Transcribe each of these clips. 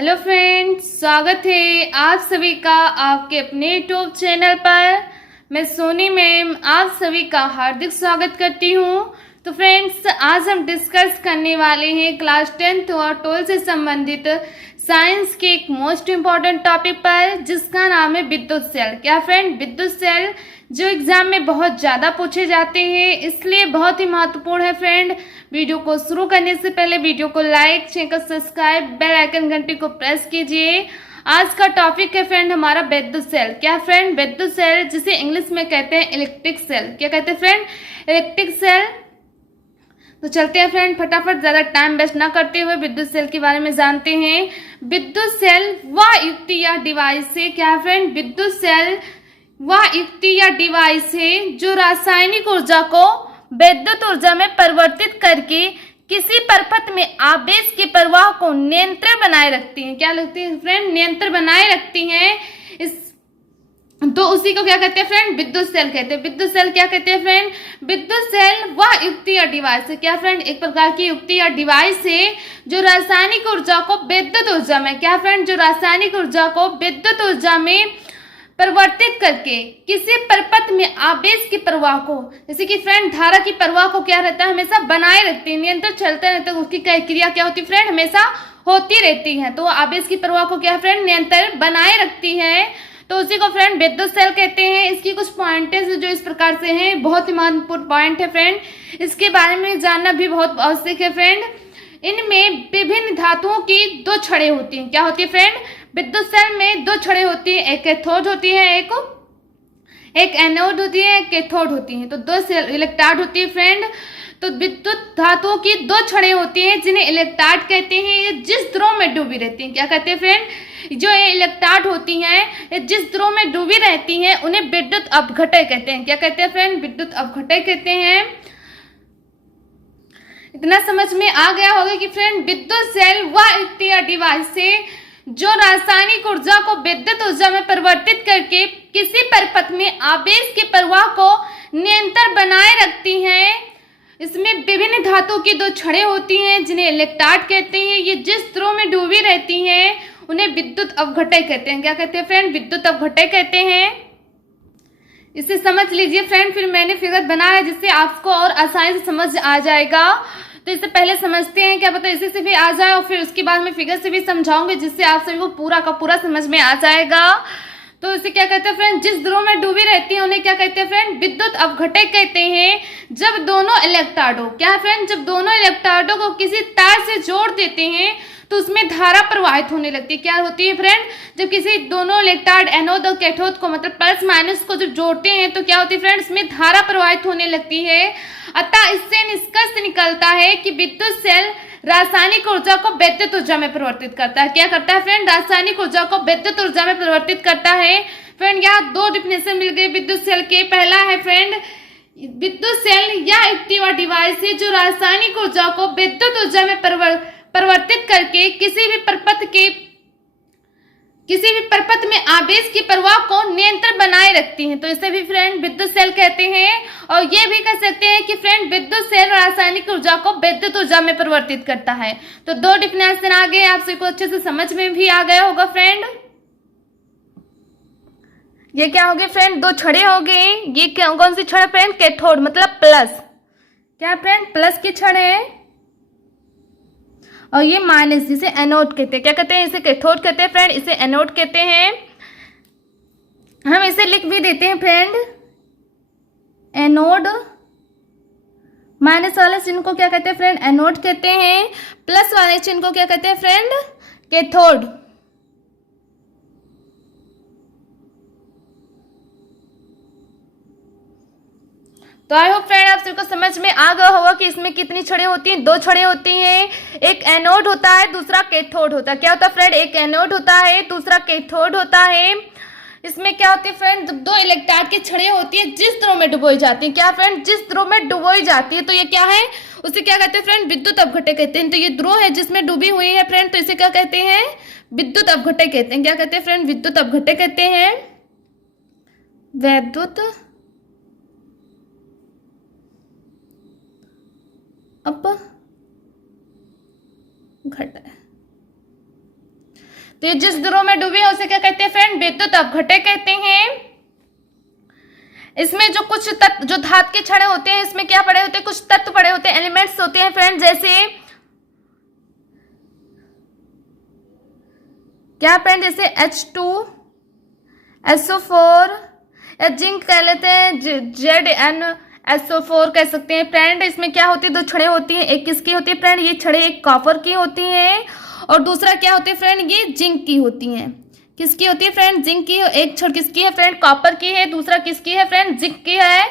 Hello friends, स्वागत है आप सभी का आपके अपने यूट्यूब चैनल पर। मैं सोनी मैम आप सभी का हार्दिक स्वागत करती हूँ। तो फ्रेंड्स, आज हम डिस्कस करने वाले हैं क्लास 10th और 12th से संबंधित साइंस के एक मोस्ट इम्पॉर्टेंट टॉपिक पर, जिसका नाम है विद्युत सेल। क्या फ्रेंड, विद्युत सेल जो एग्जाम में बहुत ज़्यादा पूछे जाते हैं, इसलिए बहुत ही महत्वपूर्ण है फ्रेंड। वीडियो को शुरू करने से पहले वीडियो को लाइक, चैनल को सब्सक्राइब, बेल आइकन घंटी को प्रेस कीजिए। आज का टॉपिक है फ्रेंड हमारा विद्युत सेल। क्या फ्रेंड, विद्युत सेल जिसे इंग्लिश में कहते हैं इलेक्ट्रिक सेल। क्या कहते हैं फ्रेंड, इलेक्ट्रिक सेल। तो चलते हैं फ्रेंड, फटाफट ज़्यादा टाइम वेस्ट ना करते हुए विद्युत सेल के बारे में जानते हैं। विद्युत सेल वह युक्ति या डिवाइस है, क्या फ्रेंड, विद्युत सेल वह युक्ति या डिवाइस है जो रासायनिक ऊर्जा को विद्युत ऊर्जा में परिवर्तित करके किसी परपथ में आवेश के प्रवाह को नियंत्रण बनाए रखती हैं। क्या लगती है फ्रेंड, नियंत्रण बनाए रखती हैं। इस तो उसी को क्या कहते हैं फ्रेंड, विद्युत सेल कहते हैं। विद्युत सेल क्या कहते हैं फ्रेंड, विद्युत सेल वह युक्ति या डिवाइस है। क्या फ्रेंड, एक प्रकार की युक्ति या डिवाइस है जो रासायनिक ऊर्जा को विद्युत ऊर्जा में, क्या फ्रेंड, जो रासायनिक ऊर्जा को विद्युत ऊर्जा में परिवर्तित करके किसी परपथ में आवेश के प्रवाह को, जैसे कि फ्रेंड धारा की प्रवाह को क्या रहता है, हमेशा बनाए रखती है, नियंत्रण चलता रहता है। उसकी क्रिया क्या होती है फ्रेंड, हमेशा होती रहती है। तो आवेश की प्रवाह को क्या फ्रेंड, नियंत्रण बनाए रखती है। तो उसी को फ्रेंड विद्युत सेल कहते हैं। इसकी कुछ पॉइंट्स जो इस प्रकार से हैं, बहुत ही महत्वपूर्ण पॉइंट है फ्रेंड, इसके बारे में जानना भी बहुत आवश्यक है फ्रेंड। इनमें विभिन्न धातुओं की दो छड़ें होती हैं। क्या होती है फ्रेंड, विद्युत सेल में दो छड़ें होती हैं, एक कैथोड होती है, एक एनोड होती है, एक कैथोड होती है। तो दो इलेक्ट्रोड होती है फ्रेंड। तो विद्युत धातुओं की दो छड़ें होती हैं जिन्हें इलेक्ट्रोड कहते हैं। ये जिस ध्रुव में डूबी रहती हैं, क्या कहते हैं फ्रेंड, जो ये इलेक्ट्रोड होती हैं, ये जिस ध्रुव में डूबी रहती हैं उन्हें विद्युत अपघटय कहते हैं। क्या कहते हैं फ्रेंड, विद्युत अपघटय कहते हैं। इतना समझ में आ गया होगा कि फ्रेंड विद्युत सेल वह युक्ति या डिवाइस है जो रासायनिक ऊर्जा को विद्युत ऊर्जा में परिवर्तित करके किसी परपथ में आवेश के प्रवाह को नियंत्रण बनाए रखती हैं। इसमें विभिन्न धातु की दो छड़ें होती हैं जिन्हें इलेक्ट्रोड कहते हैं। ये जिस ध्रुव में डूबी रहती हैं उन्हें विद्युत अपघटय कहते हैं। क्या कहते हैं फ्रेंड, विद्युत अपघटय कहते हैं। इसे समझ लीजिए फ्रेंड, फिर मैंने फिगर बनाया है जिससे आपको और आसानी से समझ आ जाएगा। तो इससे पहले समझते हैं, क्या पता इसी से भी आ जाए और फिर उसके बाद मैं फिगर से भी समझाऊंगी जिससे आप सभी को पूरा का पूरा समझ में आ जाएगा। तो इसे क्या कहते हैं फ्रेंड, जिस ध्रुव में डूबी रहती है उन्हें क्या कहते हैं फ्रेंड, विद्युत अपघटय कहते हैं। जब दोनों इलेक्ट्रोडों, क्या फ्रेंड, जब दोनों इलेक्ट्रोडों को किसी तार से जोड़ देते हैं तो उसमें धारा प्रवाहित होने लगती है। क्या होती है फ्रेंड, जब किसी दोनों इलेक्ट्रोड एनोड और कैथोड को, मतलब प्लस माइनस को जब जोड़ते हैं तो क्या होती है फ्रेंड, इसमें धारा प्रवाहित होने लगती है। अतः इससे निष्कर्ष निकलता है कि विद्युत सेल रासायनिक ऊर्जा को विद्युत ऊर्जा में परिवर्तित करता है। क्या करता है फ्रेंड, रासायनिक ऊर्जा को विद्युत ऊर्जा में परिवर्तित करता है। फ्रेंड यहाँ दो डिफिनेशन मिल गए विद्युत सेल के। पहला है फ्रेंड, विद्युत सेल या युक्ति व डिवाइस है जो रासायनिक ऊर्जा को विद्युत ऊर्जा में परिवर्तित करके किसी भी परपथ में आवेश के प्रवाह को नियंत्रण बनाए रखती हैं। तो इसे भी फ्रेंड विद्युत सेल कहते हैं। और ये भी कह सकते हैं कि फ्रेंड विद्युत सेल रासायनिक ऊर्जा को विद्युत ऊर्जा में परिवर्तित करता है। तो दो डिफिनेशन आ गए, आप सबको अच्छे से समझ में भी आ गया होगा फ्रेंड। ये क्या हो गए फ्रेंड, दो छड़े हो गए। ये कौन सी छड़ फ्रेंड, कैथोड मतलब प्लस। क्या फ्रेंड, प्लस की छड़ है। और ये माइनस, जिसे एनोड कहते हैं। क्या कहते हैं, इसे कैथोड कहते हैं फ्रेंड, इसे एनोड कहते हैं। हम इसे लिख भी देते हैं फ्रेंड, एनोड। माइनस वाले चिन्ह को क्या कहते हैं फ्रेंड, एनोड कहते हैं। प्लस वाले चिन्ह को क्या कहते हैं फ्रेंड, कैथोड। तो आई होप फ्रेंड आप सबको समझ में आ गया होगा कि इसमें कितनी छड़ें होती हैं, दो छड़ें होती हैं। एक एनोड होता है, दूसरा कैथोड होता है। क्या होता है फ्रेंड, एक एनोड होता है, दूसरा कैथोड होता है। इसमें क्या होती है फ्रेंड, दो इलेक्ट्रोड की छड़ें होती है जिस ध्रुव में डुबोई जाती है। क्या फ्रेंड, जिस ध्रुव में डुबोई जाती है। तो ये क्या है, उसे क्या कहते हैं फ्रेंड, विद्युत अपघटय कहते हैं। तो ये ध्रुव है जिसमें डूबी हुई है फ्रेंड, तो इसे क्या कहते हैं, विद्युत अपघटय कहते हैं। क्या कहते हैं फ्रेंड, विद्युत अपघटय कहते हैं, विद्युत अपघटय। तो ये जिस ध्रुव में डूबी है उसे क्या कहते हैं फ्रेंड, विद्युत अपघटय कहते हैं। इसमें जो कुछ तत्व, जो धातु के क्षण होते हैं, इसमें क्या पड़े होते हैं, कुछ तत्व पड़े होते हैं, एलिमेंट्स होते हैं फ्रेंड, जैसे क्या फ्रेंड, जैसे H2SO4 या जिंक कह लेते हैं, ZnSO4 कह सकते हैं फ्रेंड। इसमें क्या होती है, दो छड़ें होती हैं, एक किसकी होती है फ्रेंड, ये छड़ें एक कॉपर की होती हैं और दूसरा क्या होती है फ्रेंड, ये जिंक की होती हैं। किसकी होती है फ्रेंड, जिंक की। एक छड़ किसकी है फ्रेंड, कॉपर की है, दूसरा किसकी है फ्रेंड, जिंक की है।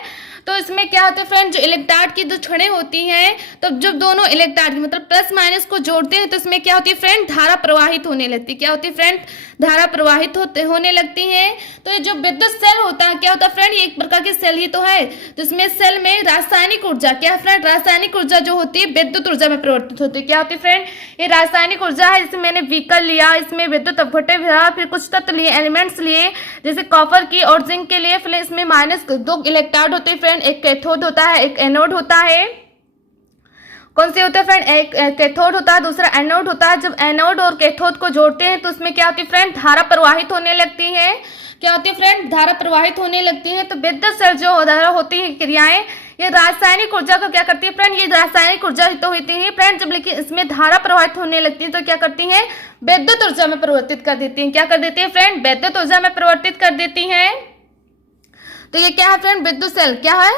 तो इसमें क्या होता है फ्रेंड, जो इलेक्ट्रोड की दो छड़ें होती हैं, तो जब दोनों इलेक्ट्रोड मतलब प्लस माइनस को जोड़ते हैं तो इसमें क्या होती है फ्रेंड, धारा प्रवाहित होने लगती है। क्या होती है फ्रेंड, धारा प्रवाहित होने लगती है। तो ये जो विद्युत सेल होता है, क्या होता है फ्रेंड, ये एक प्रकार की सेल ही तो है। तो इसमें सेल में रासायनिक ऊर्जा, क्या फ्रेंड, रासायनिक ऊर्जा जो होती है विद्युत ऊर्जा में परिवर्तित होती है। क्या होती है फ्रेंड, ये रासायनिक ऊर्जा है। जैसे मैंने व्हीकल लिया, इसमें विद्युत अपघटय भरा, फिर कुछ तत्व लिए, एलिमेंट्स लिए, जैसे कॉपर की और जिंक के लिए, फिर इसमें माइनस दो इलेक्ट्रोड होते हैं फ्रेंड, एक कैथोड होता है, एक एनोड होता है। कौन से होते हैं फ्रेंड, एक कैथोड होता है, दूसरा एनोड होता है। जब एनोड और कैथोड को जोड़ते हैं तो उसमें क्या होती है फ्रेंड, धारा प्रवाहित होने लगती है। क्या होती है फ्रेंड, धारा प्रवाहित होने लगती है। तो विद्युत सेल जो होती है क्रियाएं, ये रासायनिक ऊर्जा को क्या करती है फ्रेंड, ये रासायनिक ऊर्जा ही तो होती है फ्रेंड। जब लेकिन इसमें धारा प्रवाहित होने लगती है तो क्या करती है, विद्युत ऊर्जा में परिवर्तित कर देती है। क्या कर देती है फ्रेंड, विद्युत ऊर्जा में परिवर्तित कर देती है। तो ये क्या है फ्रेंड, विद्युत सेल। क्या है,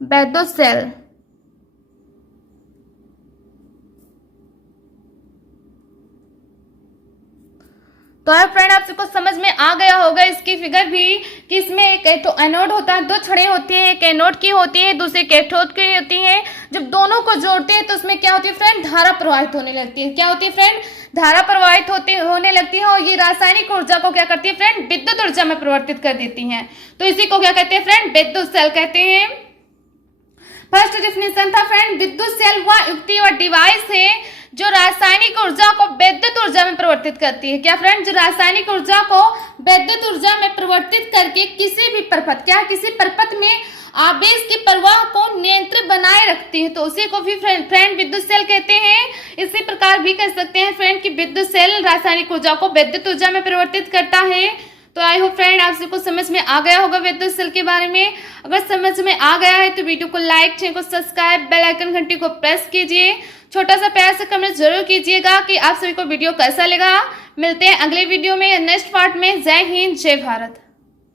विद्युत सेल। तो है फ्रेंड, आप सबको समझ में आ गया होगा इसकी फिगर भी, कि इसमें एक एनोड होता है, दो छड़ें होती हैं, एक एनोड की होती है, दूसरी कैथोड की होती है। जब दोनों को जोड़ते हैं तो उसमें क्या होती है फ्रेंड, धारा प्रवाहित होने लगती है। क्या होती है फ्रेंड, धारा प्रवाहित होने लगती है और ये रासायनिक ऊर्जा को क्या करती है फ्रेंड, विद्युत ऊर्जा में परिवर्तित कर देती है। तो इसी को क्या कहते हैं फ्रेंड, विद्युत सेल कहते हैं। फर्स्ट डेफिनेशन था फ्रेंड, विद्युत सेल वह युक्ति व डिवाइस है जो रासायनिक ऊर्जा को विद्युत ऊर्जा में परिवर्तित करती है। क्या फ्रेंड, जो रासायनिक ऊर्जा को विद्युत ऊर्जा में परिवर्तित करके किसी भी परपथ, क्या किसी परपथ में आवेश के प्रवाह को नियंत्रित बनाए रखती है, तो उसी को भी फ्रेंड विद्युत सेल कहते हैं। इसी प्रकार भी कह सकते हैं फ्रेंड कि विद्युत सेल रासायनिक ऊर्जा को विद्युत ऊर्जा में परिवर्तित करता है। तो आई होप फ्रेंड आप सबको समझ में आ गया होगा विद्युत सेल के बारे में। अगर समझ में आ गया है तो वीडियो को लाइक, चैनल को सब्सक्राइब, बेल आइकन घंटी को प्रेस कीजिए। छोटा सा प्यार से कमेंट जरूर कीजिएगा कि आप सभी को वीडियो कैसा लगा। मिलते हैं अगले वीडियो में, नेक्स्ट पार्ट में। जय हिंद, जय भारत।